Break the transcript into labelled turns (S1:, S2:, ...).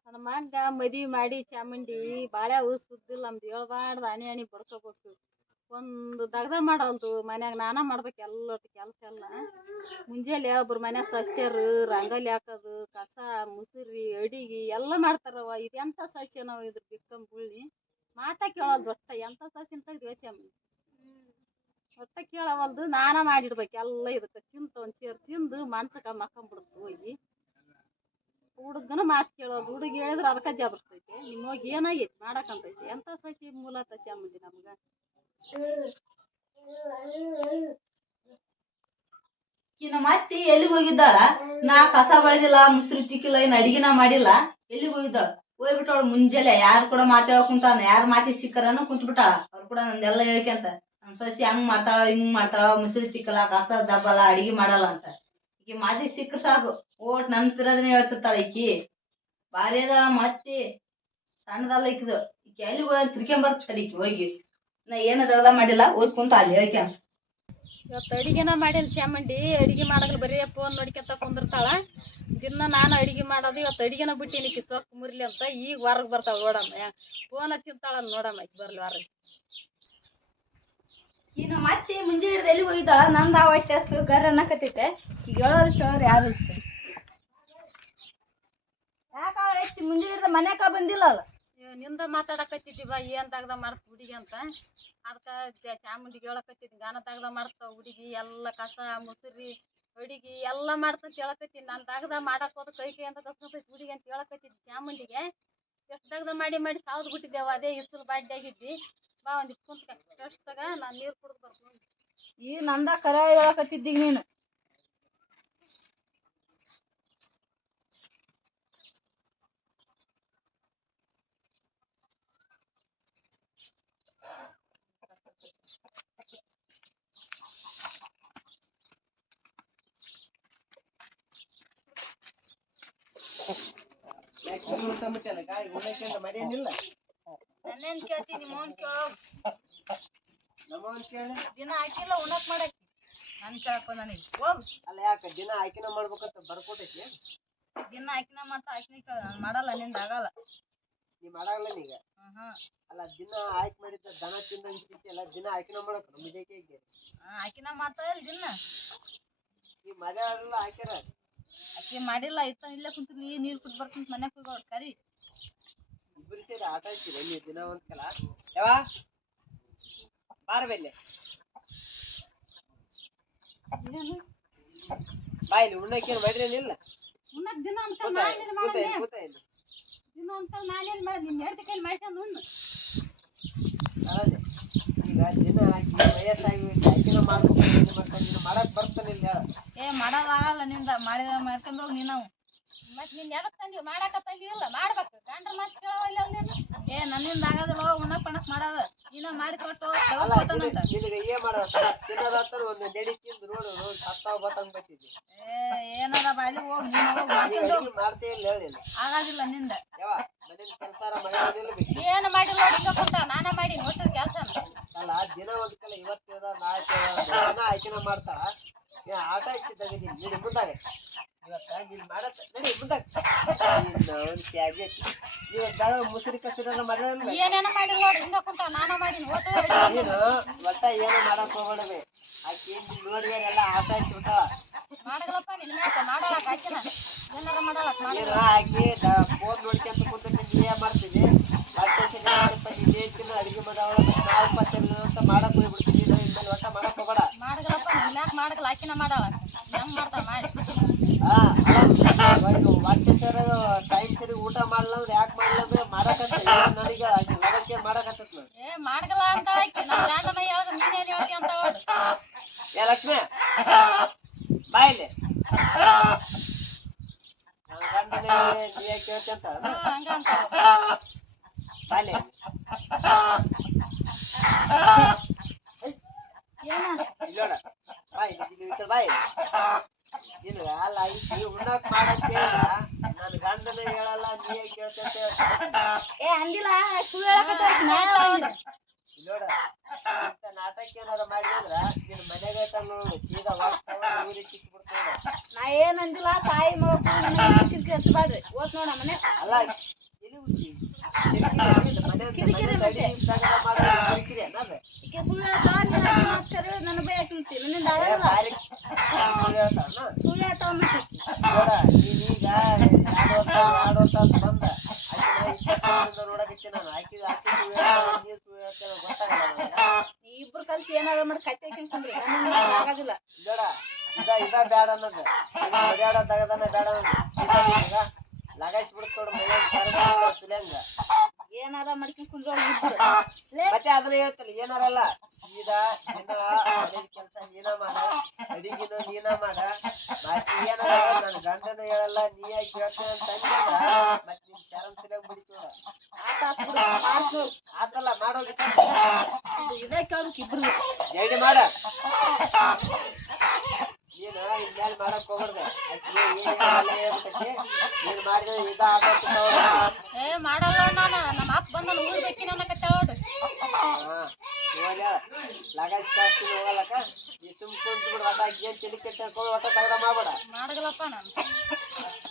S1: ನನ್ನ ಮಗ್ಗ ಮದಿ ಮಾಡಿ ಚಾಮುಂಡಿ ಬಾಳ್ಯಾವು ಸುದ್ದಿಲ್ಲ ನಮ್ದು ಹೇಳ್ಬಾರ್ದು ಅಣಿ ಬಡ್ಕೋಬೇಕು. ಒಂದು ದಗ್ದ ಮಾಡಲ್ದು ಮನ್ಯಾಗ ನಾನ ಮಾಡ್ಬೇಕು ಎಲ್ಲ ಕೆಲಸ ಎಲ್ಲ. ಮುಂಜಾನೆ ಒಬ್ರು ಮನ್ಯಾಗ ಸಸ್ಯರು ರಂಗೋಲಿ ಹಾಕೋದು ಕಸ ಮುಸುರಿ ಅಡಿಗೆ ಎಲ್ಲ ಮಾಡ್ತಾರವ. ಇದೆಂಥ ಸಸ್ಯ ನಾವು ಇದ್ರ ಬಿಕ್ಕಂಬುಳ್ಳಿ ಮಾತಾ ಕೇಳೋದು ಒಟ್ಟ ಎಂಥ ಸಸ್ಯನ ತೆಗ್ದು ಚಾಮುಂಡಿ ಒಟ್ಟ ಕೇಳವಲ್ದು. ನಾನ ಮಾಡಿಡ್ಬೇಕು ಎಲ್ಲ. ಇದಕ್ಕೆ ತಿಂತ ಒಂದು ಸೇರು ತಿಂದು ಮನ್ಸಕ್ಕೆ ಮಕ್ಕೊಂಬಿಡುತ್ತೆ ಹೋಗಿ. ಹುಡುಗನ ಮಾತು ಕೇಳೋದು. ಹುಡುಗ ಹೇಳಿದ್ರೆ ಅದಕ್ಕೆ ಜಬರ್ತೈತೆ. ನಿಮ್ಮ ಹೋಗಿ ಏನಾಗೈತಿ ಮಾಡಕ್ಕಂತೈತಿ. ಎಂಥ ಸಸಿ ಮೂಲತ ಚಾಮುಂಡಿ ನಮ್ಗೆ.
S2: ಇನ್ನು ಮತ್ತೆ ಎಲ್ಲಿಗೆ ಹೋಗಿದ್ದಾಳ? ನಾ ಕಸ ಬಳಿದಿಲ್ಲ, ಮುಸ್ರಿ ತಿಕ್ಕಿಲ್ಲ, ಇನ್ನು ಅಡಿಗೆನ ಮಾಡಿಲ್ಲ. ಎಲ್ಲಿಗೆ ಹೋಗಿದ್ದಾಳ? ಹೋಗ್ಬಿಟ್ಟವಳು ಮುಂಜಾನೆ. ಯಾರು ಕೂಡ ಮಾತಾಡ ಕುಂತಾನ, ಯಾರು ಮಾತಿ ಸಿಕ್ಕರನು ಕುಂತ್ ಬಿಟ್ಟಾಳ. ಅವ್ರು ಕೂಡ ನಂದೆಲ್ಲ ಹೇಳ್ಕೊಂತ ನಮ್ ಸೊಸಿ ಹಂಗ್ ಮಾಡ್ತಾಳ ಹಿಂಗ್ ಮಾಡ್ತಾಳ, ಮುಸ್ರಿ ತಿಕ್ಕಲ್ಲ, ಕಸ ದಬ್ಬಲ್ಲ, ಅಡಿಗೆ ಮಾಡಲ್ಲ ಅಂತ. ಈಕಿ ಮಾತಿ ಸಿಕ್ಕ ಸಾಕು ಓಟ್ ನಂತಿರೋದನ್ನ ಹೇಳ್ತಿರ್ತಾಳ. ಈಕಿ ಬಾರಿ ಅದಾಳ. ಮತ್ತೆ ಸಣ್ಣದಲ್ಲ ಈಕಿದು. ಈಕಿ ಎಲ್ಲಿಗೆ ಹೋಗಿ ತಿರ್ಕೊಂಬರ್ತಾಳ ಈಕಿ ಹೋಗಿ. ನಾ ಏನು ದಗದ ಮಾಡಿಲ್ಲ, ಹೋಗಿ ಕುಂತ ಅಲ್ಲಿ ಹೇಳ್ಕೊಂತ.
S1: ಇವತ್ತು ಅಡಿಗೆನ ಮಾಡಿಲ್ಲ ಚಾಮುಂಡಿ. ಅಡಿಗೆ ಮಾಡಲು ಬರೀ ಫೋನ್ ನೋಡ್ಕೊಂತ ಕುಂದಿರ್ತಾಳ. ದಿನ ನಾನು ಅಡಿಗೆ ಮಾಡೋದು. ಇವತ್ತು ಅಡಿಗೆನ ಬಿಟ್ಟಿನಿ ಈಕಿ ಸೊಕ್ಕು ಮುರ್ಲಿ ಅಂತ. ಈಗ ಹೊರಗೆ ಬರ್ತಾವ ನೋಡಮ್ಮ. ಫೋನ್ ಹಚ್ಚಿರ್ತಾಳ ನೋಡಮ್ಮ ಈಕಿ ಬರ್ಲಿ ಹೊರಗೆ.
S2: ಇನ್ನು ಮತ್ತೆ ಮುಂಜಾನೆ ಹಿಡಿದು ಎಲ್ಲಿಗೆ ಹೋಗಿದ್ದಾಳ? ನಂದು ಆ ಹೊಟ್ಟೆ ಅಷ್ಟು ಗರ್ ಅನ್ನಕತ್ತೈತೆ. ಈಗ ಹೇಳೋರು ಯಾರು ಯಾಕ ಹೆಚ್ಚು ಮುಂಜಾನೆ ಹಿಡಿದ ಮನ್ಯಾಕ ಬಂದಿಲ್ಲ ಅಲ್ಲ.
S1: ನಿಂದ ಮಾತಾಡಕತ್ತಿದ್ದೀವ ಏನ್ ತಗದ ಮಾಡ್ತ ಹುಡುಗಿ ಅಂತ. ಅದಕ್ಕೆ ಚಾಮುಂಡಿಗೆ ಹೇಳಕತ್ತಿದ್ದಿ ಗಾನ ತಗದ ಮಾಡ್ತಾವ ಹುಡುಗಿ ಎಲ್ಲ ಕಸ ಮುಸುರಿ ಅಡಿಗೆ ಎಲ್ಲ ಮಾಡ್ತಂತ ಹೇಳಕತ್ತೀನಿ. ನಾನು ತಗದ ಮಾಡಕ್ ಹೋದ ಕೈ ಅಂತ ಕಸ್ಕೊತೈತಿ ಹುಡುಗಿ ಅಂತ ಹೇಳಕತ್ತಿದ್ದಿ ಚಾಮುಂಡಿಗೆ. ಎಷ್ಟು ತಗದ ಮಾಡಿ ಸಾವ್ದು ಬಿಟ್ಟಿದ್ದೇವ. ಅದೇ ಇರ್ಸಲ್ ಬಾಡ್ಡಿ ಆಗಿದ್ದಿ. ಬಾ ಒಂದು ಕುಂತ್ಕ ಎಷ್ಟು ತಗ ನಾನು ನೀರು ಕುಡ್ದು ಬರ್ತೀನಿ.
S2: ಈಗ ನಂದ ಕರ ಹೇಳಕತ್ತಿದ್ದೀಗ ನೀನು.
S1: ನನ್ನೇನ್ ಕೇಳ್ತೀನಿ ನಿಮ್ಮವನ್ ಕೇಳೋ. ದಿನ ಹಾಕಿಲ್ಲ ಉಣಕ್ ಮಾಡಕ್ ನನ್ ಕೇಳಪ್ಪ ನನಗೆ ಹೋಗ್.
S3: ಅಲ್ಲ ಯಾಕೆ ದಿನ ಆಯ್ಕೆನ ಮಾಡ್ಬೇಕಂತ ಬರ್ಕೊಟ್ಟೈತಿ.
S1: ದಿನ ಆಯ್ಕೆನ ಮಾಡ್ತಾ ಆಯ್ಕೆ ಮಾಡಲ್ಲ ನಿಂದ ಆಗಲ್ಲ.
S3: ನೀ ಮಾಡಲ್ಲ ನೀಗ. ಅಲ್ಲ ದಿನ ಆಯ್ಕೆ ಮಾಡಿದ್ದ ದನ ತಿಂದಂಗ ತಿಂತಿಯಲ್ಲ. ದಿನ ಆಯ್ಕೆನ ಮಾಡಕ್ ಮುಜಕ್ಕೆ
S1: ಆಯ್ಕೆನ ಮಾಡ್ತಾ ಇಲ್ಲ ದಿನ.
S3: ಈ ಮನೆಯಲ್ಲ ಹಾಕ್ಯಾರ
S1: ಆಕೆ ಮಾಡಿಲ್ಲ. ಇಲ್ಲೇ ಕುಂತಿದ್ಲಿ ನೀರ್ ಕುಡ್ ಬರ್ಕೊಂತ ಮನ್ಯಾಗ ಹೋಗೋಡ್ ಕರಿ.
S3: ಇಬ್ಬರು ಸೇರಿ ಆಟ ಹಚ್ಚಿರ ನೀವು ದಿನ ಒಂದ್ಕಲ. ಯಾವ ಬಾರಬಲ್ಲೆ ಬಾಯಿಲಿ ಉಣ್ಣಕ್ಕೇನು ಮಾಡ್ರೇನಿಲ್ಲ.
S1: ಉಣ್ಣಕ್ ದಿನ ಅಂತ ದಿನ ಅಂತ ನಾನೇನ್ ಮಾಡಿ ನಿನ್ ಹೇಳ್ತಿ ಕೈ ಮಾಡ್ಕೊಂಡು ಉಣ್ಣು.
S3: ಈಗ ದಿನ ಹಾಕಿ ವಯಸ್ಸಾಗಿ ಆಯ್ಕೆನ ಮಾಡ್ಬೇಕು ಮತ್ತೆ ನೀನು ಮಾಡಕ್ ಬರ್ತಾನಿಲ್ಲ.
S1: ಮಾಡೋದಾಗಲ್ಲ ನಿಂದ. ಮಾಡಿದ ಮಾಡ್ಕೊಂಡು ಹೋಗಿ ನೀನು. ಮತ್ ನಿನ್ ಎದಕ್ ತಂದಿ ಮಾಡಾಕ ತಂದಿಲ್ಲ ಮಾಡ್ಬೇಕು. ಗಂಡ್ರ ಮಾತು ಕೇಳವಲ್ಲ ನನ್ನಿಂದ ಆಗೋದಿಲ್ಲ. ಉಣ್ಣಕ್ ಪಣಕ್ ಮಾಡೋದು ನೀನ ಮಾಡಿ ಕೊಟ್ಟು
S3: ನಿನಗೆ ಏನ್ ಮಾಡೋದ ತಿನ್ನೋದಾತ ಒಂದು ನೆಡಿ ತಿಂದು ನೋಡು ಸತ್ತಾವ ಬತ್ತಂಗ್ ಬತ್ತಿದ್ದಿ.
S1: ಏನದ ಬಾಲಿ ಹೋಗಿ ನೀನು ಹೋಗಿ
S3: ಮಾಡ್ತೇ ಇಲ್ಲ ಹೇಳಿಲ್ಲ.
S1: ಆಗೋದಿಲ್ಲ ನಿಂದ.
S3: ಯಾವ ಮನೇಲಿ ಕೆಲಸ ಮನೆ
S1: ಏನು ಮಾಡಿಲ್ಲ ಹಿಂಗ ಕೊಟ್ಟ ನಾನೇ ಮಾಡಿ ಒಟ್ಟು ಕೆಲಸ
S3: ಅಲ್ಲ. ದಿನ ಒಂದ್ಕಲ ಇವತ್ತು ನಾಳೆ ಆಯ್ಕೆನ ಮಾಡ್ತಾಳ. ಆಟ ಹಚ್ಚಿದ್ದಾಗಿದ್ದೀನಿ ನಡಿ ಮುಂದಾಗ. ಇವತ್ತ ನೀನ್ ಮಾಡತ್ತ ನಡಿ ಮುಂದಾಗ. ನೀನು ಮುಸುರಿ ಕಸಿರ ಮಾಡಿರಲ್ಲ.
S1: ಏನೇನ ಮಾಡಿಲ್ಲ ನೋಡಿ ಹಿಂಗ ಕುಂತ ನಾನ ಮಾಡಿ
S3: ನೀನು ಒಟ್ಟ ಏನು ಮಾಡಕ್ ಹೋಗ್ಬೇಡವೆ. ಆಕಿ ನೋಡಿ ಎಲ್ಲ ಆಟ ಹಚ್ಚಿ ಬಿಟ್ಟಾಳ.
S1: ಮಾಡಲ್ಲಪ್ಪ ನಿನ್ನ ಮಾಡಾಳಕ್ ಹಾಕಿನ ಏನಾರ ಮಾಡಾಳಕ್
S3: ನೀನು ಆಕಿ ಫೋನ್ ನೋಡ್ಕೊಂತ ಕುಂತ ನೀವೇ ಮಾಡ್ತೀನಿ. ಅಡಿಗೆ ಮಾಡಾವಳ ನಾವು ಅಂತ ಮಾಡಕ್ ಹೋಗ್ಬಿಡ್ತೀನಿ. ಇನ್ಮೇಲೆ ಒಟ್ಟ ಮಾಡಕ್ ಹೋಗ್ಬೇಡ.
S1: ಮಾಡಲ್ಲಪ್ಪ ಯಾಕೆ ಮಾಡಲ್ಲ ಆಕಿನ ಮಾಡಾಳ ಹೆಂಗ್ ಮಾಡ್ತಾಳ ಮಾಡಿ.
S3: ಹೊಟ್ಟೆ ಸರ ಟೈಮ್ ಸರಿ ಊಟ ಮಾಡಲ್ಲ ಅಂದ್ರೆ ಯಾಕೆ ಮಾಡಲ್ಲ ಅಂದ್ರೆ ಮಾಡಕಂತ ನನಗೆ ಲಗಕ್ಕೆ ಮಾಡಕತ್ತ.
S1: ಮಾಡಲ್ಲ ಅಂತ ನೀನೇನ್ ಹೇಳ್ತಿ ಅಂತ
S3: ಏ ಲಕ್ಷ್ಮಿ ಬಾಯಿಲೆ ಗಂಡನೇ ನೀ ಕೇಳ್ತಿ ಅಂತ
S1: ಹಂಗ
S3: ಬಾಯ್ಲೆ ಇಲ್ಲೋಡ ಬಾಯ್ ಬಾಯ್ ಇಲ್ಲ ಅಲ್ಲ ಈ ಉಣ್ಣಕ್ ಮಾಡಂತ ನನ್ ಗಂಡನ ಹೇಳಲ್ಲ ನೀ ಕೇಳ್ತಂತ
S2: ಅಂದಿಲ್ಲ
S3: ಇಲ್ಲೋಡ ಇಂತ ನಾಟಕ ಏನಾರ ಮಾಡಿ ಅಂದ್ರ ನಿನ್ ಮನೆಗೆ ನೋಡು ಸೀದಾ ಊರಿಗೆ ಸಿಕ್ಕಿಬಿಡ್ತಾವ.
S2: ನಾ ಏನಂದಿಲ್ಲ ತಾಯಿ ಮಗ ಹಚ್ಚಬಾಡ್ರಿ ಓದ್ ನೋಡ ಮನೆ
S3: ಅಲ್ಲ ಎಲ್ಲಿ ಹೋಗ್ತಿ
S2: ಈಕೆ ಸುಳ್ಳು ಹೇಳ್ತಾಳ ನನ್ನ ಬೈ ಹಾಕಿಂತಿ ನನ್ನಿಂದ ಆಗಲ್ಲ ಸುಳ್ಳು ಹೇಳ್ತಾವ ಮತ್ತೆ
S3: ನೀನೀಗ 2 ವರ್ಷ ಬಂದ ನೋಡಕತ್ತಿ ನಾನು ಆಕಿ
S2: ಇಬ್ರು ಕಲ್ಸಿ ಏನಾದ್ರು ಮಾಡಿ ಕತ್ತೆ ಹಾಕಿಂದ್ರಿ ಆಗೋದಿಲ್ಲ
S3: ಬೇಡ ಇದ ಬ್ಯಾಡ ಅನ್ನೋದು ಓಡಾಡೋ ತಗದಾನ ಬೇಡ ಅನ್ನೋದು ಲಗಾಯಿಸಿ ಬಿಡ್ತೋಡ ಮೈಯಂಗ
S2: ಏನಾರ ಮಾಡ್ಕೊಂಡ್ ಕುಂದ್ರ
S3: ಮತ್ತೆ ಅದನ್ನ ಹೇಳ್ತಲ್ಲ ಏನಾರಲ್ಲ ಸೀದಾ ದಿನ ಕೆಲಸ ನೀನ ಮಾಡ ಅಡಿಗೆನ ನೀನ ಮಾಡ ಮತ್ತೆ ಏನಾರ ನನ್ನ ಗಂಡನ ಹೇಳಲ್ಲ ನೀ ಯಾಕೆ ಹೇಳ್ತೇನೆ ಅಂತ ಮತ್ತೆ ನಿನ್ ಶರಂ ತಿಳಂಗ್ ಬಿಡಿತೋಡ ಆತಲ್ಲ ಮಾಡೋಗಿ
S2: ಇದೇ ಕೇಳ್ಬೇಕು ಇಬ್ರು
S3: ಜೈಡಿ ಮಾಡ ನೀನು ಇನ್ಮೇಲೆ ಮಾಡಕ್ ಹೋಗ್ಬಾರ್ದು ನೀನ್ ಮಾಡಿದ್ರೆ ಇದ
S1: ಮಾಡಲ್ಲ ನಾನು ನಮ್ಮ ಅಪ್ಪ ಬಂದ ಊರ್ ಬೇಕಿ ನನ್ನ ಕತ್ತಾವಡು
S3: ಲಗಾಯಿಸಿ ಜಾಸ್ತಿ ಹೋಗಲ್ಲಕ್ಕ ನೀ ಸುಮ್ ಕುಂತು ಬಿಡು ಒಟ್ಟ ಏನ್ ತಿಳಿ ಕೆಟ್ಟ ಒಟ್ಟ ತಗಡ ಮಾಡ್ಬೇಡ
S1: ಮಾಡಗಲ್ಲಪ್ಪ ನಾನು